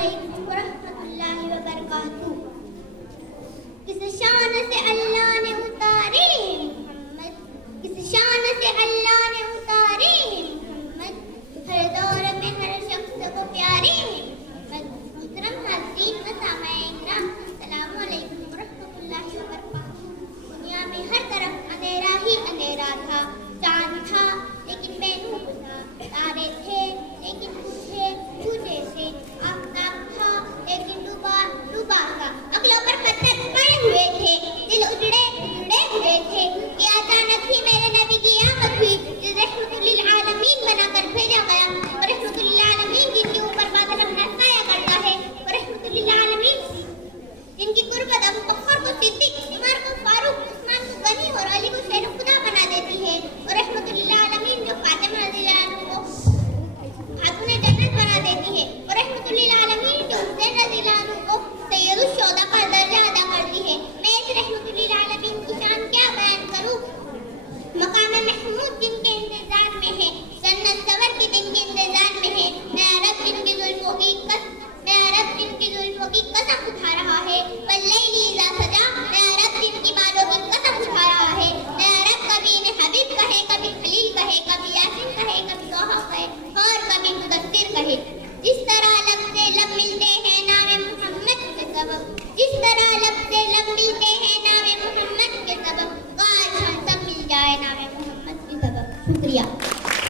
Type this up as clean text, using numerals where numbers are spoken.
علیکم ورحمۃ اللہ وبرکاتہ. کس شان سے اللہ نے اتارے ہیں محمد, کس شان سے اللہ نے اتارے ہیں محمد, ہر دور میں ہر شخص کو پیارے ہیں محمد. محترم حاضرین و سامعین کرام, السلام علیکم ورحمۃ اللہ وبرکاتہ. دنیا میں ہر طرف اندھیرا ہی اندھیرا تھا. چاند تھا لیکن بے نور تھا, تارے تھے لیکن بوجھے سے, آفتاب تھا لیکن ڈوبا تھا, عقلوں پر پتھر پڑے ہوئے تھے, دل اجڑے ہوئے تھے کہ اچانک ہی میرے نبی کی آمد ہوئی جو رحمت للعالمین بنا کر بھیجا گیا. اور رحمت للعالمین جن کے اوپر بادل اپنا سایہ کرتا ہے, اور رحمت للعالمین جن کی قربت ابو بکر کو صدیق, عمر کو فاروق, عثمان کو غنی اور علی کو شیر خدا بنا دیتی ہے. اور رحمت للعالمین جو فاطمہ رضی اللہ عنہ کو خاتون جنت بنا دیتی ہے. اور رحمت للعالمین جو حسین رضی اللہ عنہ کو سید الشہداء کا درجہ ادا کرتی ہے. میں اس رحمت للعالمین کی شان کیا بیان کروں. مقام محمود جن کے انتظار میں ہے, جنت سور کے دن کے انتظار میں ہے. میرا رب جن کی زلفوں کی قسم اٹھا رہا ہے. واللیل اذا سجا, میرا رب جن کی بالوں کی قسم اٹھا رہا ہے. میرا رب کبھی انہیں حبیب کہے, کبھی خلیل کہے, کبھی یاسین کہے, کبھی طٰہٰ کہے, اور کبھی مدثر کہے. جس طرح لب سے لب ملتے ہیں نام محمد کے سبب, جس طرح